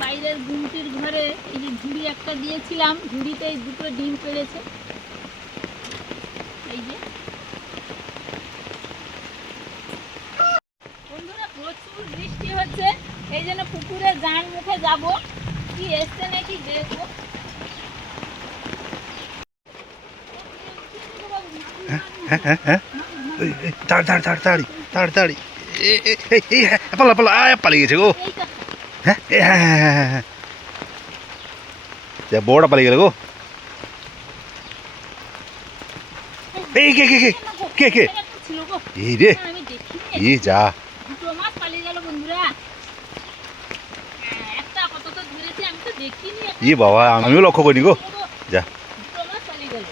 বাইরের গুমটির ঘরে এই যে ঝুড়ি একটা দিয়েছিলাম, ঝুড়িতে দুটো ডিম পেড়েছে। এই যে বন্ধুরা প্রচুর বৃষ্টি হচ্ছে, এই জন্য পুকুরে গান মুখে যাব, কি এসছে নাকি দেখবো। তাড়াতাড়ি পালিয়ে গেছে গো। হ্যাঁ হ্যাঁ হ্যাঁ হ্যাঁ বড়টা পালিয়ে গেল গো। এই কে কে কে কে কে এই রে, এই যা দুটো মাছ পালিয়ে গেল বন্ধুরা। একটা আপাতত ধরেছি, আমি তো দেখিনি। ই বাবা, আমিও লক্ষ্য করিনি গো। যা, দুটো মাছ পালিয়ে গেল,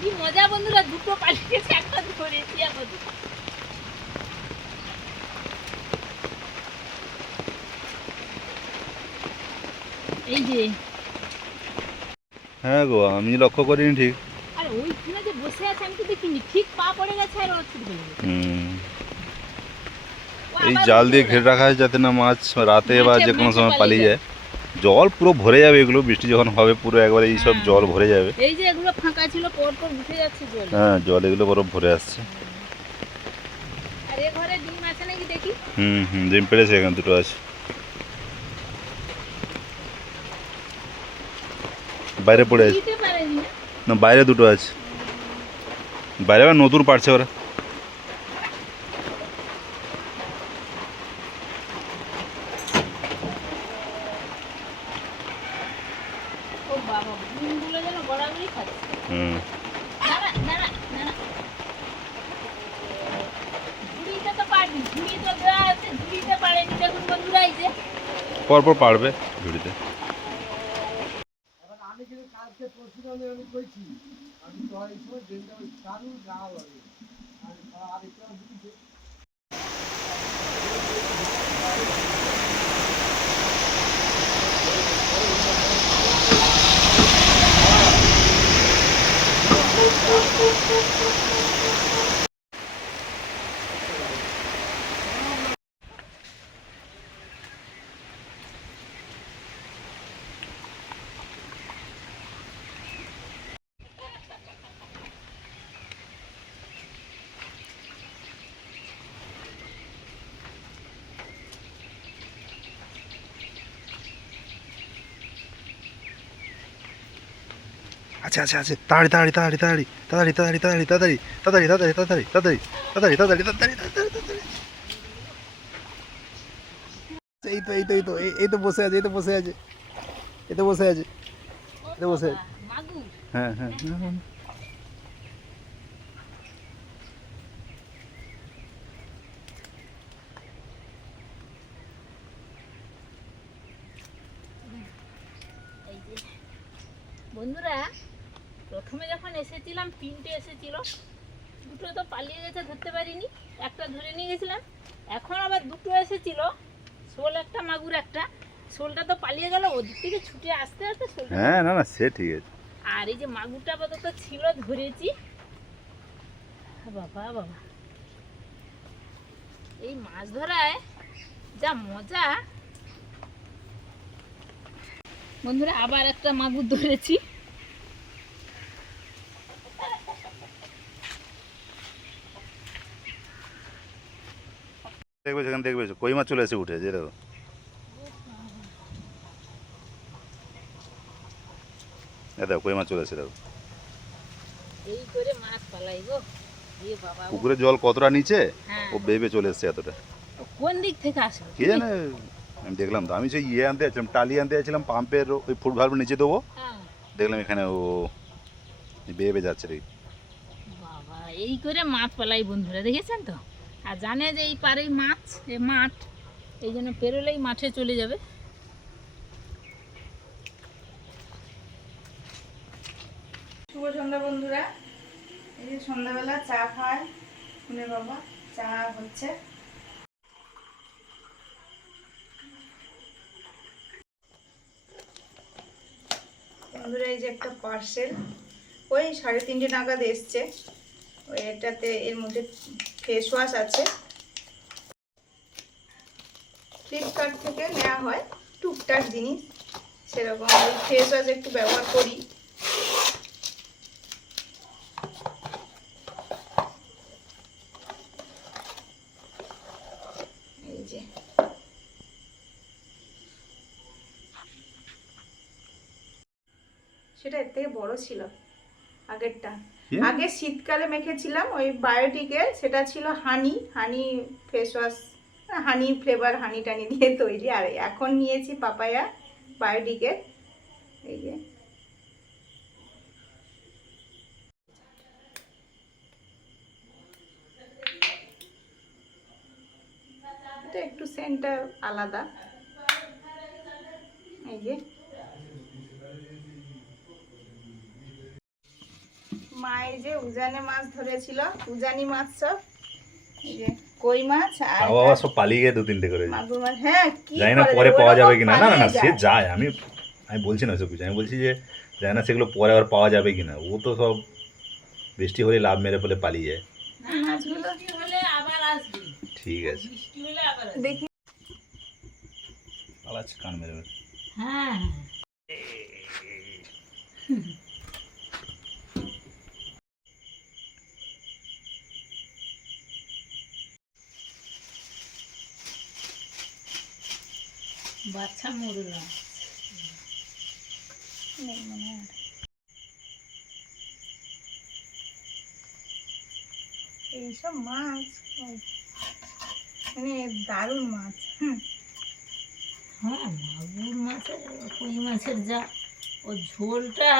কি মজা বন্ধুরা, দুটো পালিয়ে গেছে, একটা ধরেছি আপাতত। এই যে হ্যাঁ গো, আমি লক্ষ্য করিনি ঠিক। আর ওইখানে যে বসে আছে আমি তো দেখিনি, ঠিক পা পড়ে গেছে আর ও ছুটে গেছে। এই জাল দিয়ে ঘিরে রাখা হয় যাতে না মাছ রাতে বা যে কোনো সময় পালিয়ে যায়। জল পুরো ভরে যাবে, এগুলো বৃষ্টি যখন হবে পুরো একবারে এই সব জল ভরে যাবে। এই যে এগুলো ফাঁকা ছিল, পর পর উঠে যাচ্ছে জল। হ্যাঁ, জল এগুলো বরফ ভরে আসছে। আর এ ঘরে ডিম আছে নাকি দেখি। ডিম পেড়েছে, এখানে দুটো আছে। বাইরে পড়ে আছে না, বাইরে দুটো আছে, বাইরে আবার নতুন পারছে ওরা। পরপর পারবে ঝুড়িতে। আচ্ছা আচ্ছা আচ্ছা, তাড়াতাড়ি তাড়াতাড়ি তাড়াতাড়ি তাড়াতাড়ি তাড়াতাড়ি তাড়াতাড়ি তাড়াতাড়ি তাড়াতাড়ি তাড়াতাড়ি তাড়াতাড়ি তাড়াতাড়ি তাড়াতাড়ি তাড়াতাড়ি তাড়াতাড়ি। এই তো এই তো এই তো এই তো বসে আছে, এই তো বসে আছে, এই তো বসে আছে, এই তো বসে আছে। হ্যাঁ হ্যাঁ বন্ধুরা প্রথমে যখন এসেছিলাম তিনটে এসেছিল, দুটো তো পালিয়ে গেছে, ধরতে পারিনি, একটা ধরে নিয়ে গেছিলাম। এখন আবার দুটো এসেছিল, শোল একটা মাগুর একটা, শোলটা তো পালিয়ে গেল, ওদিক থেকে ছুটে আসতে আসতে শোল। হ্যাঁ, না না সে ঠিক আছে। আর এই যে মাগুরটা আপাতত ছিল, ধরেছি। বাবা বাবা, এই মাছ ধরায় যা মজা বন্ধুরা। আবার একটা মাগুর ধরেছি। দেখবে সেখানে, দেখবে কই মাছ চলে এসে উঠে যে দেখো। দেখো কই মাছ চলে এসে দেখো। এই করে মাছ পালাই গো। এ বাবা, পুকুরের জল কতটা নিচে, ও বেবে চলে এসছে এতটা। কোন দিক থেকে আসে কি জানে, আমি দেখলাম তো। আমি সেই ইয়ে আনতে যাচ্ছিলাম, টালি আনতে যাচ্ছিলাম, পাম্পের ওই ফুট ভালভের নিচে দেবো, দেখলাম এখানে ও বেবে যাচ্ছে রে। বাবা, এই করে মাছ পালাই বন্ধুরা, দেখেছেন তো। আর জানে যে এই পারেই মাছ, এ মাঠ, এই জন্য পেরোলেই মাঠে চলে যাবে। শুভ সন্ধ্যা বন্ধুরা। এই যে সন্ধ্যাবেলা চা খায় শুনে বাবা, চা হচ্ছে। বন্ধুরা এই যে একটা পার্সেল, ওই 3:30 নাগাদ এসছে। ওই এটাতে, এর মধ্যে ফেস ওয়াশ আছে। ফ্লিপকার্ট থেকে নেওয়া হয় টুকটাক জিনিস, সেরকম ওই ফেস ওয়াশ একটু ব্যবহার করি। এই যে সেটা এর থেকে বড় ছিল আগেরটা। আগে শীতকালে মেখেছিলাম ওই বায়োটিকের, সেটা ছিল হানি ফেস ওয়াশ, হানি ফ্লেভার, হানি টানি দিয়ে তৈরি। আর এখন নিয়েছি পাপায়া বায়োটিকের। এই যে এটা একটু সেন্টটা আলাদা। এই যে মা এই যে উজানে মাছ ধরেছিল, উজানি মাছ সব, এই যে কই মাছ আর বাবা সব পালিয়ে গিয়ে 2-3টে করে মাগুর মাছ। হ্যাঁ কি জানি না করে পরে পাওয়া যাবে কিনা। না না না, সে যায়। যায়, আমি বলছি না ওসব কিছু, আমি বলছি যে জানি না সেগুলো পরে আবার পাওয়া যাবে কিনা। ও তো সব বৃষ্টি হলে লাভ মেরে ফেলে পালিয়ে যায়। না, বৃষ্টি হলে আবার আসবে। ঠিক আছে, বৃষ্টি হলে আবার আসবে। দেখি পালাচ্ছে কান মেরে মেরে। হ্যাঁ বাচ্চা মরলাম। নেই মনে হয়। এইসব মাছ মানে দারুণ মাছ। হ্যাঁ, মাগুর মাছের কই মাছের যা ও ঝোলটা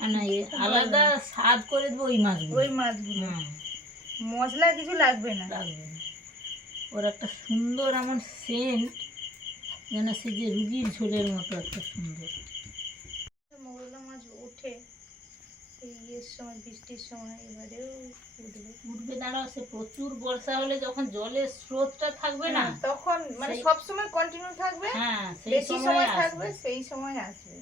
মানে আলাদা স্বাদ করে দেবো ওই মাছগুলো। ওই মাছগুলো হ্যাঁ, মশলা কিছু লাগবে না। লাগবে না। ওর একটা সুন্দর এমন সেন্ট, যেন সে যে রুগীর ঝোলের মতো একটা সুন্দর। মৌরলা মাছ ওঠে এই ইয়ের সময়, বৃষ্টির সময়, এবারেও উঠবে। উঠবে, দাঁড়াও, সে প্রচুর বর্ষা হলে যখন জলের স্রোতটা থাকবে না, তখন মানে সেই- সব সময় কন্টিনিউ থাকবে, হ্যাঁ সেই বেশি সময় সময় আসবে। থাকবে, সেই সময় আসবে।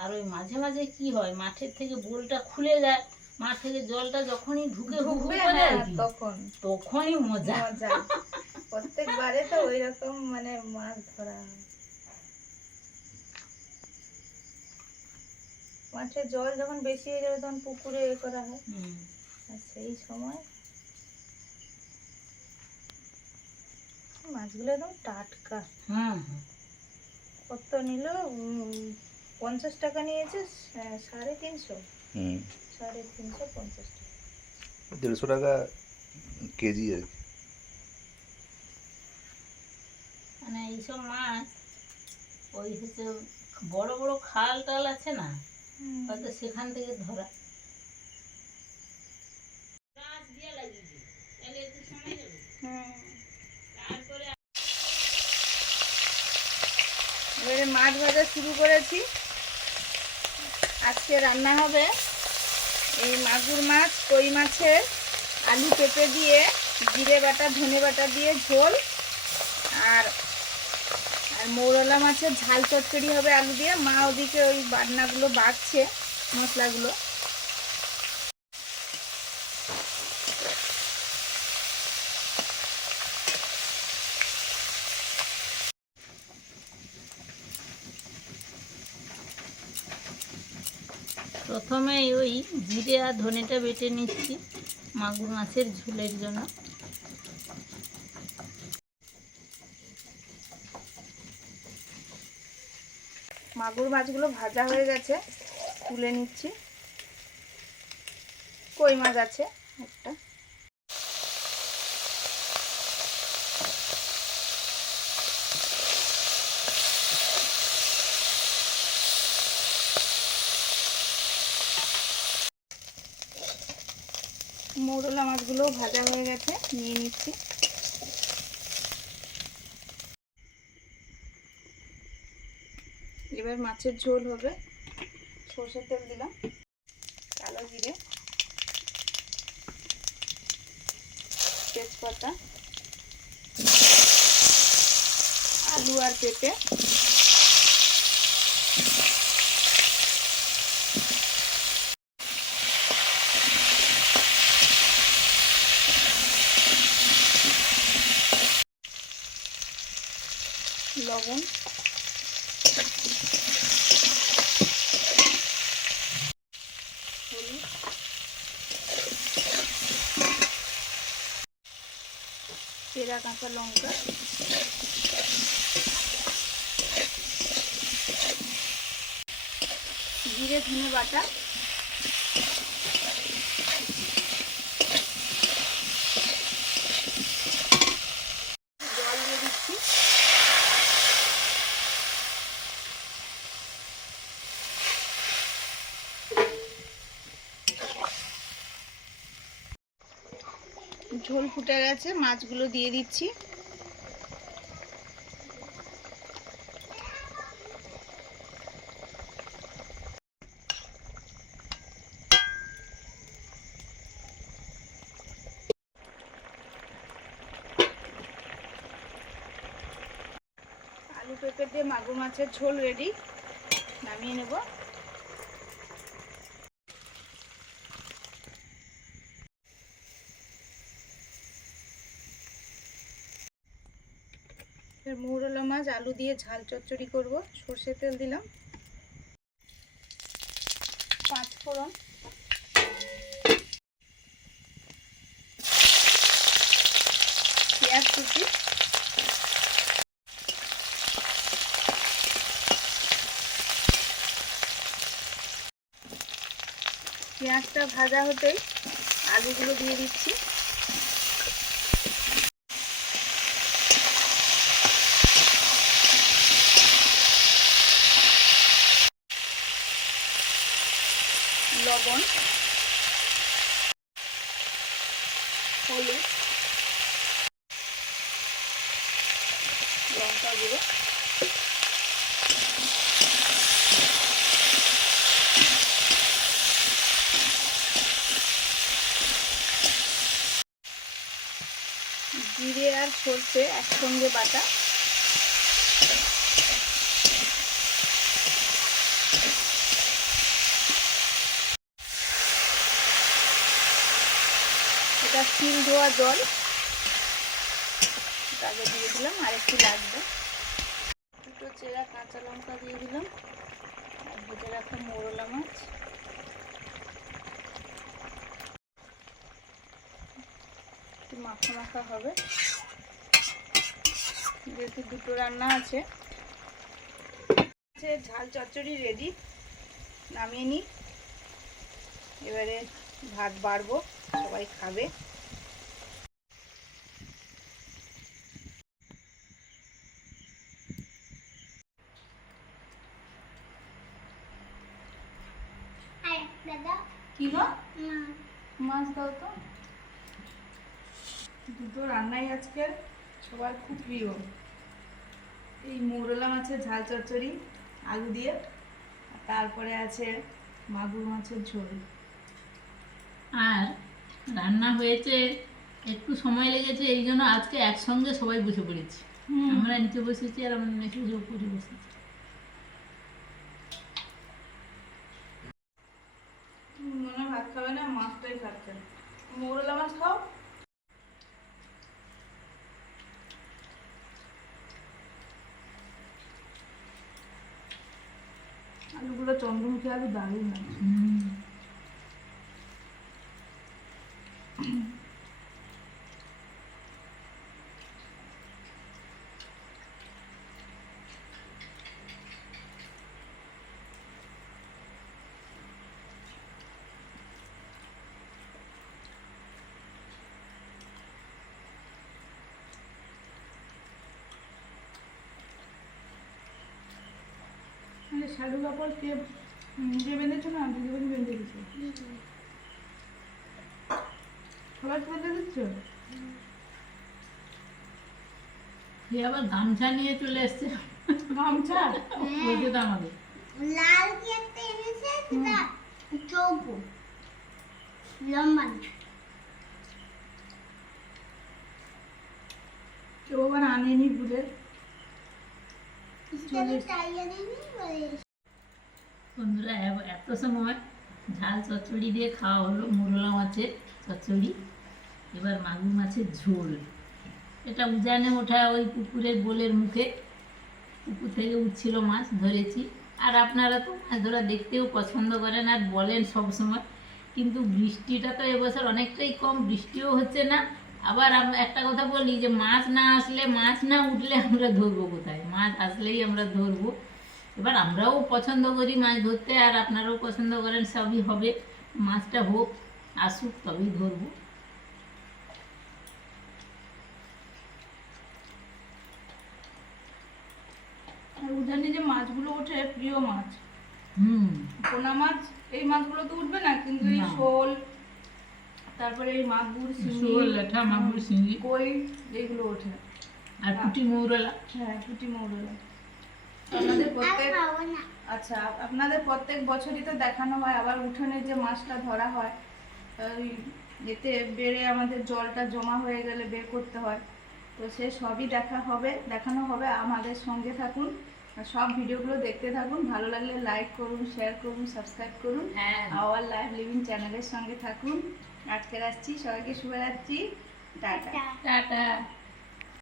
আর ওই মাঝে মাঝে কি হয়, মাঠের থেকে বোলটা খুলে যায়, মাঠ থেকে জলটা যখনই ঢুকে হু হু ঢুকবে, করে হ্যাঁ, আর কি, তখন তখনই মজা। মজা। প্রত্যেকবারে তো ওই রকম মানে মাছ ধরা হয়। মাঠে জল যখন বেশি হয়ে যাবে তখন পুকুরে এ করা হয়, হুম। আর সেই সময় মাছগুলো একদম টাটকা। হ্যাঁ হ্যাঁ, কত নিল? 50 টাকা নিয়েছে, 350। হুম, 350 টাকা। 150 টাকা কেজি আর কি। মানে এইসব মাছ ওই হচ্ছে বড় বড় খাল টাল আছে না, হয়তো সেখান থেকে ধরা। এবারে মাছ ভাজা শুরু করেছি। আজকে রান্না হবে এই মাগুর মাছ, কই মাছের আলু পেঁপে দিয়ে, জিরে বাটা ধনে বাটা দিয়ে ঝোল, আর আর মৌরলা মাছের ঝাল চচ্চড়ি হবে আলু দিয়ে। মা ওদিকে ওই বাটনাগুলো বাটছে, মশলাগুলো। প্রথমে ওই জিরে আর ধনেটা বেটে নিচ্ছি মাগুর মাছের ঝোলের জন্য। মাগুর মাছগুলো ভাজা হয়ে গেছে, তুলে নিচ্ছি। কই মাছ আছে একটা। মৌরলা মাছগুলোও ভাজা হয়ে গেছে, নিয়ে নিচ্ছি। এবার মাছের ঝোল হবে। সরষের তেল দিলাম, কালো জিরে, তেজপাতা, আলু আর পেঁপে, লবণ, হলুদ, চেরা কাঁচা লঙ্কা, জিরে ধনে বাটা, জল দিয়ে দিচ্ছি। ঝোল ফুটে গেছে, মাছগুলো দিয়ে দিচ্ছি। আলু পেঁপে দিয়ে মাগুর মাছের ঝোল রেডি, নামিয়ে নেব। মৌরলা মাছ আলু দিয়ে ঝাল চচ্চড়ি করব। সর্ষের তেল দিলাম, 5 ফোড়ন, পেঁয়াজ কুচি, পেঁয়াজটা ভাজা হতেই আলুগুলো দিয়ে দিচ্ছি। লবণ, হলুদ, লঙ্কা গুঁড়ো, জিরে আর সর্ষে একসঙ্গে বাটা, এটা শিল ধোয়া জল, আগে দিয়ে দিলাম, আর একটু লাগবে। দুটো চেরা কাঁচা লঙ্কা দিয়ে দিলাম, আর ভেজে রাখা মৌরলা মাছ, একটু মাখা মাখা হবে। যেহেতু দুটো রান্না আছে, ঝাল চচ্চড়ি রেডি, নামিয়ে নিই। এবারে ভাত বাড়বো, সবাই খাবে। কি গো? মাছ দাও তো। দুটো রান্নাই আজকের সবার খুব প্রিয়। এই মৌরলা মাছের ঝাল চচ্চড়ি আলু দিয়ে, আর তারপরে আছে মাগুর মাছের ঝোল। আর রান্না হয়েছে, একটু সময় লেগেছে, এই জন্য আজকে একসঙ্গে সবাই বসে পড়েছি। আমরা নিচে বসেছি আর আমরা নিচে উপরে বসেছি। মনে ভাত খাবে না, মাছটাই খাচ্ছে। মৌরলা মাছ খাও। আলুগুলো চন্দ্রমুখী আলু দারুণ আছে। শাড়ি কাপড় কে নিজে বেঁধেছো না দিদিবাড়ি বেঁধে দিচ্ছ? সবাই বেঁধে দিচ্ছ? আবার গামছা নিয়ে চলে এসছে। গামছা বলছে তো আমাদের লাল কি একটা এনেছে, সেটা চৌকো লম্বা না। কেউ আবার আনেনি ভুলে। বন্ধুরা, এত সময় ঝাল চচ্চড়ি দিয়ে খাওয়া হলো, মৌরলা মাছের চচ্চড়ি। এবার মাগুর মাছের ঝোল, এটা উজানে ওঠা ওই পুকুরের বোলের মুখে পুকুর থেকে উঠছিল মাছ ধরেছি। আর আপনারা তো মাছ ধরা দেখতেও পছন্দ করেন আর বলেন সব সময়, কিন্তু বৃষ্টিটা তো এবছর অনেকটাই কম, বৃষ্টিও হচ্ছে না। আবার একটা কথা বলি যে মাছ না আসলে, মাছ না উঠলে আমরা ধরবো কোথায়? মাছ আসলেই আমরা ধরবো। এবার আমরাও পছন্দ করি মাছ ধরতে, আর আপনারাও পছন্দ করেন, সবই হবে। মাছটা হোক, আসুক, তবেই ধরবো। আর উঠানে যে মাছগুলো ওঠে প্রিয় মাছ, হুম। পোনা মাছ, এই মাছগুলো তো উঠবে না, কিন্তু এই না। শোল, তারপরে এই মাগুর, শোল, ল্যাঠা, মাগুর, শিঙি, কই, এইগুলো ওঠে। আর পুঁটি মৌরলা। হ্যাঁ, পুঁটি মৌরলা। আপনাদের আর প্রত্যেক খাবো না। আচ্ছা, আপনাদের প্রত্যেক বছরই তো দেখানো হয়, আবার উঠোনে যে মাছটা ধরা হয়, ওই এতে বেড়ে আমাদের জলটা জমা হয়ে গেলে বের করতে হয়, তো সে সবই দেখানো হবে। আমাদের সঙ্গে থাকুন আর সব ভিডিওগুলো দেখতে থাকুন। ভালো লাগলে লাইক করুন, শেয়ার করুন, সাবস্ক্রাইব করুন। হ্যাঁ। আওয়ার লাইফ লিভিং চ্যানেলের সঙ্গে থাকুন। আজকে রাখছি, সবাইকে শুভরাত্রি, টাটা। টা। টাটা।